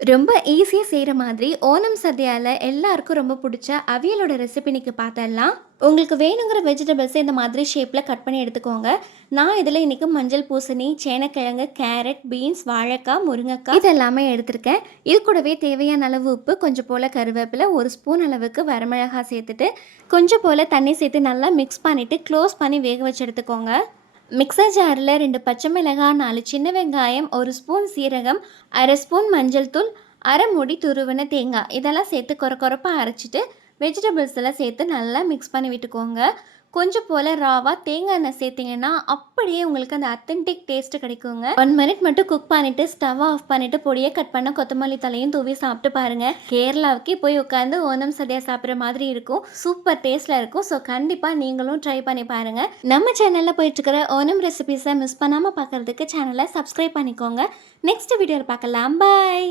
ரொம்ப ஈஸியா செய்ற மாதிரி ஓணம் சദ്യயால எல்லாருக்கும் ரொம்ப புடிச்ச அவியலோட ரெசிபி இன்னைக்கு பாத்தரலாம். உங்களுக்கு வேணுங்கிற வெஜிடபிள்ஸ இந்த மாதிரி ஷேப்ல கட் பண்ணி எடுத்துக்கோங்க. நான் இதுல இன்னைக்கு மஞ்சள் பூசணி, சேனக்கிழங்கு, கேரட், பீன்ஸ், வாழைக்காய், முருங்கைக்காய் இது எல்லாமே எடுத்திருக்கேன். இது கூடவே தேவையான அளவு உப்பு, கொஞ்சம் போல கருவேப்பிலை, 1 ஸ்பூன் அளவுக்கு வரமிளகாய் சேர்த்துட்டு, கொஞ்சம் போல தண்ணி சேர்த்து நல்லா மிக்ஸ் பண்ணிட்டு க்ளோஸ் பண்ணி வேக வச்சு எடுத்துக்கோங்க. மிக்ஸர் ஜாரில் 2 பச்சை மிளகாய், 4 சின்ன வெங்காயம், 1 ஸ்பூன் சீரகம், அரை ஸ்பூன் மஞ்சள் தூள், அரை மூடி துருவின தேங்காய் இதெல்லாம் சேர்த்து கொரப்பாக அரைச்சிட்டு வெஜிடபிள்ஸ் எல்லாம் சேர்த்து நல்லா மிக்ஸ் பண்ணி விட்டுக்கோங்க. கொஞ்சம் போல் ராவா தேங்காய் எண்ணெய் சேர்த்திங்கன்னா அப்படியே உங்களுக்கு அந்த அத்தன்டிக் டேஸ்ட்டு கிடைக்குங்க. 1 மினிட் மட்டும் குக் பண்ணிவிட்டு ஸ்டவ் ஆஃப் பண்ணிவிட்டு பொடியை கட் பண்ண கொத்தமல்லி தலையும் தூவி சாப்பிட்டு பாருங்கள். கேரளாவுக்கு போய் உட்காந்து ஓணம் சദ്യ சாப்பிட்ற மாதிரி இருக்கும். சூப்பர் டேஸ்ட்டில் இருக்கும். ஸோ கண்டிப்பாக நீங்களும் ட்ரை பண்ணி பாருங்கள். நம்ம சேனலில் போயிட்டுருக்கிற ஓணம் ரெசிபீஸை மிஸ் பண்ணாமல் பார்க்குறதுக்கு சேனலை சப்ஸ்கிரைப் பண்ணிக்கோங்க. நெக்ஸ்ட் வீடியோவில் பார்க்கலாம். பாய்.